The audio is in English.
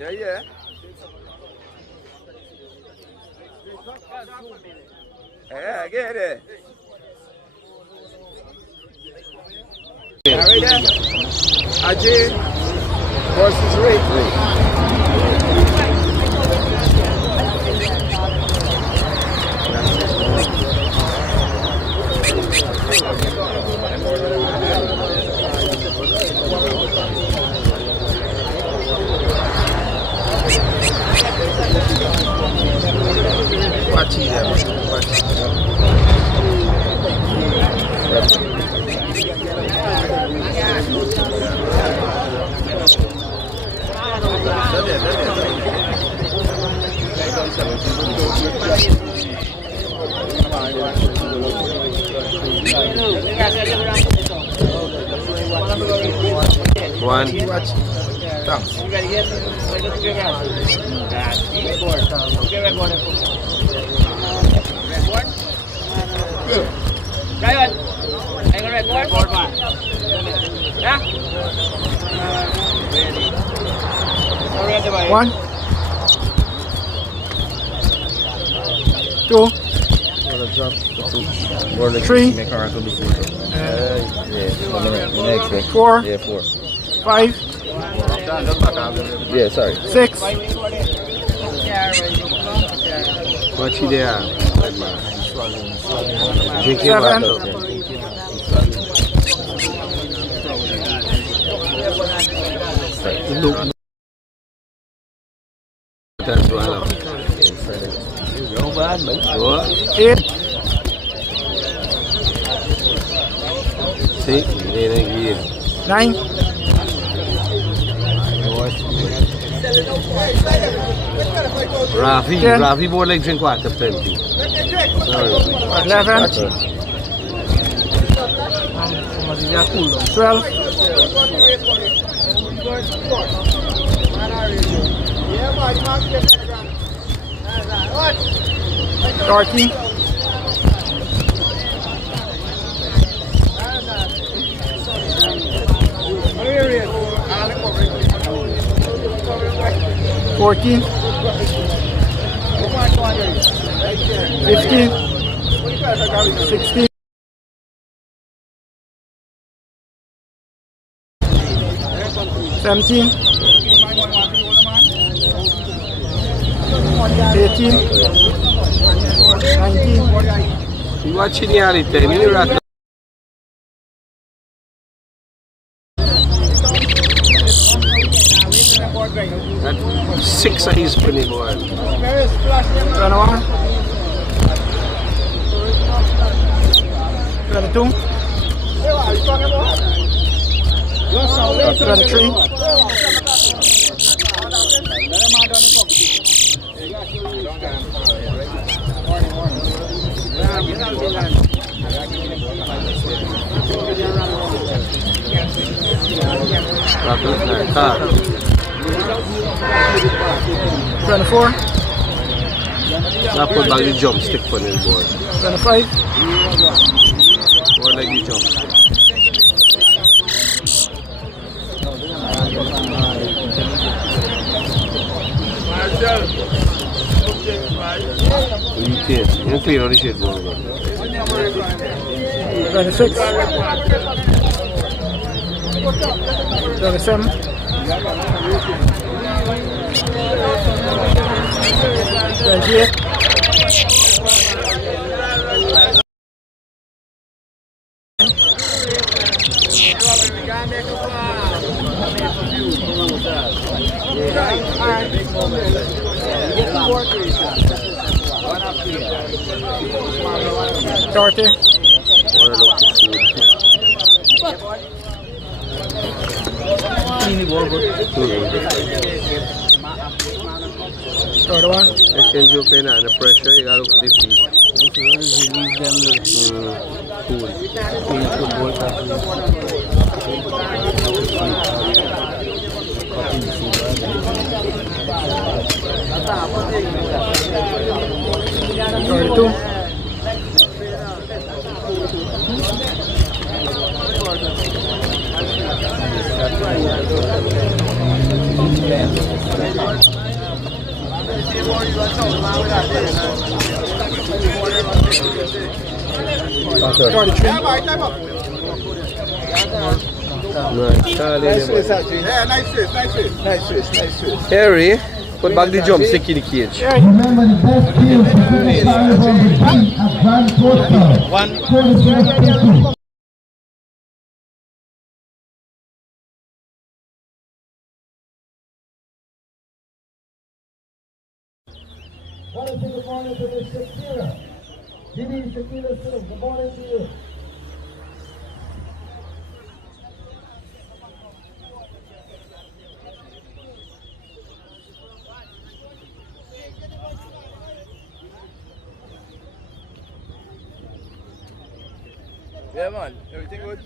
Yeah, yeah. Yeah, get it. Alright then. AJAY versus Ray. Watch it, watch it. One. Thanks. Ryan, I got record. Yeah. One, two, three, four, Yeah, 4. 5, Yeah, sorry. 6, Watch it there. Drink your 7, water. Look. That's well. 8, See? 9, Rafi more like drink water plenty. 11, 12, 13, 14, 15, 16, 17, 18, 19, You watch it here, you rat. That 6 of his penny boy. 21, 22, 24, Now put back the jump stick for the board. 25, Or like the jump stick. You can't. You clean all the shit more. 26, 27, 28, 30, Or look to food. 31, I can jump in under pressure, you gotta look at the feet. Started trim. Nice fish, Ajay. Yeah, nice fish, nice fish, nice fish, nice fish. Harry, put back the drumstick in the cage. Remember the best deal for the time of the team at Grand Coastal. 47.52. Want to say good morning to Miss Shakira. Jimmy Shakira Silk, good morning to you. Yeah, man. Everything good?